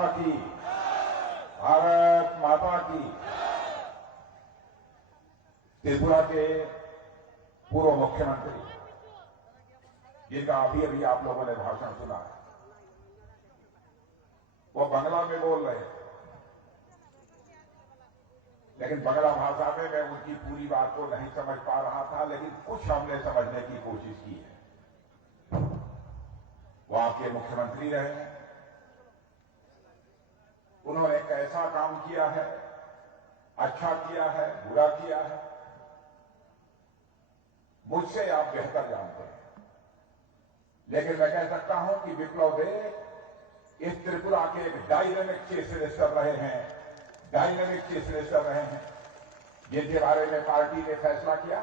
माता की, भारत माता की। त्रिपुरा के पूर्व मुख्यमंत्री, जिनका अभी अभी आप लोगों ने भाषण सुना है, वो बांग्ला में बोल रहे हैं, लेकिन बांग्ला भाषा में मैं उनकी पूरी बात को नहीं समझ पा रहा था, लेकिन कुछ हमने समझने की कोशिश की है। वो आपके मुख्यमंत्री रहे हैं, उन्होंने कैसा काम किया है, अच्छा किया है, बुरा किया है, मुझसे आप बेहतर जानते हैं। लेकिन मैं कह सकता हूं कि विप्लव देव इस त्रिपुरा के एक डायनेमिक चीफ मिनिस्टर रहे हैं, डायनेमिक चीफ मिनिस्टर रहे हैं, जिनके बारे में पार्टी ने फैसला किया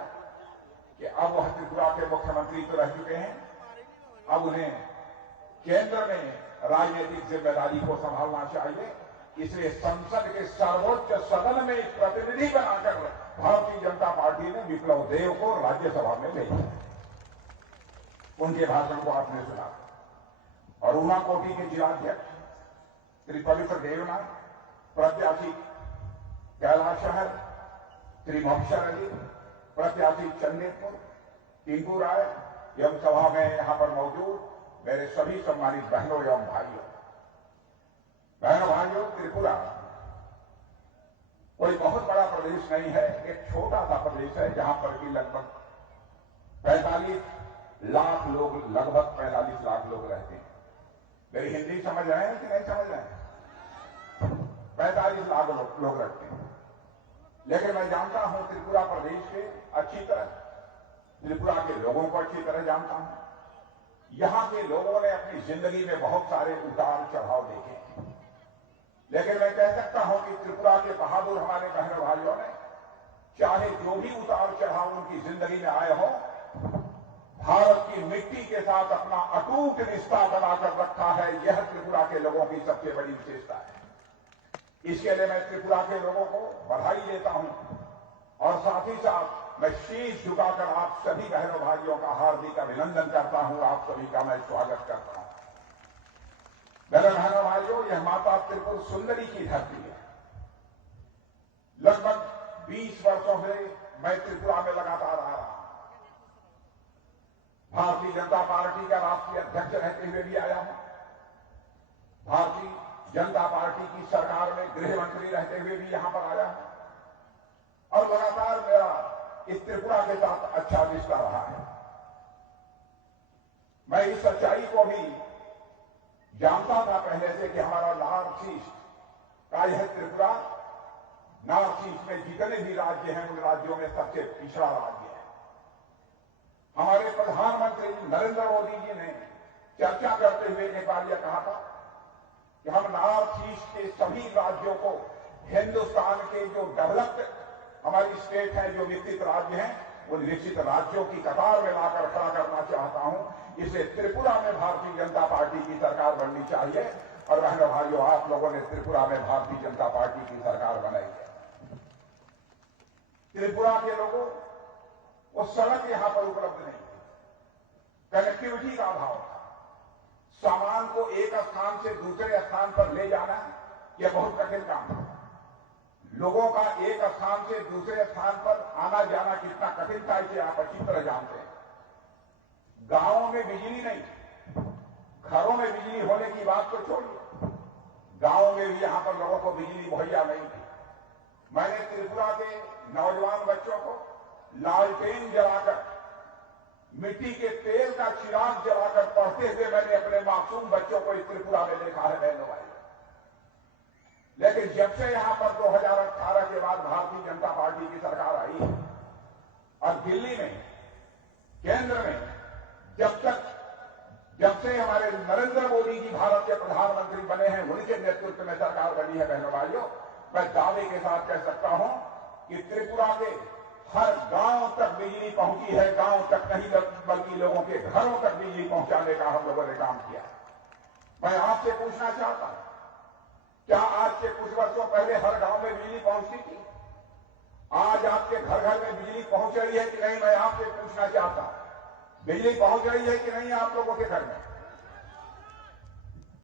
कि अब वह त्रिपुरा के मुख्यमंत्री तो रह चुके हैं, अब उन्हें केंद्र में राजनीतिक जिम्मेदारी को संभालना चाहिए। इसलिए संसद के सर्वोच्च सदन में एक प्रतिनिधि बनाकर भारतीय जनता पार्टी ने विप्लव देव को राज्यसभा में भेजा। उनके भाषण को आपने सुना। और ऊनाकोटी के जिलाध्यक्ष श्री पवित्र देवनाथ, प्रत्याशी कैलाश शहर श्री मोहम्मद अली, प्रत्याशी चंदेपुर टिंकू राय एवं सभा में यहां पर मौजूद मेरे सभी सम्मानित बहनों एवं भाइयों, त्रिपुरा कोई बहुत बड़ा प्रदेश नहीं है, एक छोटा सा प्रदेश है जहां पर कि लगभग 45 लाख लोग, लगभग 45 लाख लोग रहते हैं। मेरी हिंदी समझ रहे हैं कि नहीं समझ रहे हैं? 45 लाख लोग रहते हैं। लेकिन मैं जानता हूं त्रिपुरा प्रदेश के अच्छी तरह, त्रिपुरा के लोगों को अच्छी तरह जानता हूं। यहां के लोगों ने अपनी जिंदगी में बहुत सारे उतार चढ़ाव देखे हैं, लेकिन मैं कह सकता हूं कि त्रिपुरा के बहादुर हमारे बहनों भाइयों ने चाहे जो भी उतार चढ़ाव उनकी जिंदगी में आए हो, भारत की मिट्टी के साथ अपना अटूट रिश्ता बनाकर रखा है। यह त्रिपुरा के लोगों की सबसे बड़ी विशेषता है। इसके लिए मैं त्रिपुरा के लोगों को बधाई देता हूं और साथ ही साथ मैं शीश झुकाकर आप सभी बहनों भाइयों का हार्दिक अभिनंदन करता हूं। आप सभी का मैं स्वागत करता हूं। मेरे बहनों भाइयों, यह माता त्रिपुर सुंदरी की धरती है। लगभग 20 वर्षों से मैं त्रिपुरा में लगातार आ रहा हूं। भारतीय जनता पार्टी का राष्ट्रीय अध्यक्ष रहते हुए भी आया हूं। भारतीय जनता पार्टी की सरकार में गृह मंत्री रहते हुए भी यहां पर आया हूं और लगातार मेरा इस त्रिपुरा के साथ अच्छा रिश्ता रहा है। मैं इस सच्चाई को भी जानता था पहले से कि हमारा नॉर्थ ईस्ट का यह त्रिपुरा, नॉर्थ ईस्ट में जितने भी राज्य हैं उन राज्यों में सबसे पिछड़ा राज्य है। हमारे प्रधानमंत्री नरेंद्र मोदी जी ने चर्चा करते हुए एक बार यह कहा था कि हम नॉर्थ ईस्ट के सभी राज्यों को हिंदुस्तान के जो डेवलप्ड हमारी स्टेट है, जो विकसित राज्य हैं, उन विकसित राज्यों की कतार में लाकर खड़ा करना चाहता हूं। इसलिए त्रिपुरा में भारतीय जनता पार्टी की सरकार बननी चाहिए और बहनों भाइयों, आप लोगों ने त्रिपुरा में भारतीय जनता पार्टी की सरकार बनाई है। त्रिपुरा के लोगों वो सड़क यहां पर उपलब्ध नहीं थी, कनेक्टिविटी का अभाव था। सामान को एक स्थान से दूसरे स्थान पर ले जाना यह बहुत कठिन काम था। लोगों का एक स्थान से दूसरे स्थान पर आना जाना कितना कठिन था, इसे आप अच्छी तरह जानते हैं। गांवों में बिजली नहीं, घरों में बिजली होने की बात तो छोड़िए, गांवों में भी यहां पर लोगों को बिजली मुहैया नहीं थी। मैंने त्रिपुरा के नौजवान बच्चों को लालटेन जलाकर, मिट्टी के तेल का चिराग जलाकर पढ़ते हुए मैंने अपने मासूम बच्चों को इस त्रिपुरा में देखा है बहनों भाई। लेकिन जब से यहां पर 2018 के बाद भारतीय जनता पार्टी की सरकार आई है और दिल्ली में, केंद्र में, जब से हमारे नरेंद्र मोदी जी भारत के प्रधानमंत्री बने हैं, उनके नेतृत्व में सरकार बनी है बहनों भाइयों, मैं दावे के साथ कह सकता हूं कि त्रिपुरा के हर गांव तक बिजली पहुंची है। गांव तक नहीं बल्कि लोगों के घरों तक बिजली पहुंचाने का हम लोगों ने काम किया। मैं आपसे पूछना चाहता हूं, क्या आज से कुछ वर्षों पहले हर गांव में बिजली पहुंचती थी? आज आपके घर घर में बिजली पहुंच रही है कि नहीं? मैं आपसे पूछना चाहता हूं, बिजली पहुंच रही है कि नहीं आप लोगों के घर में?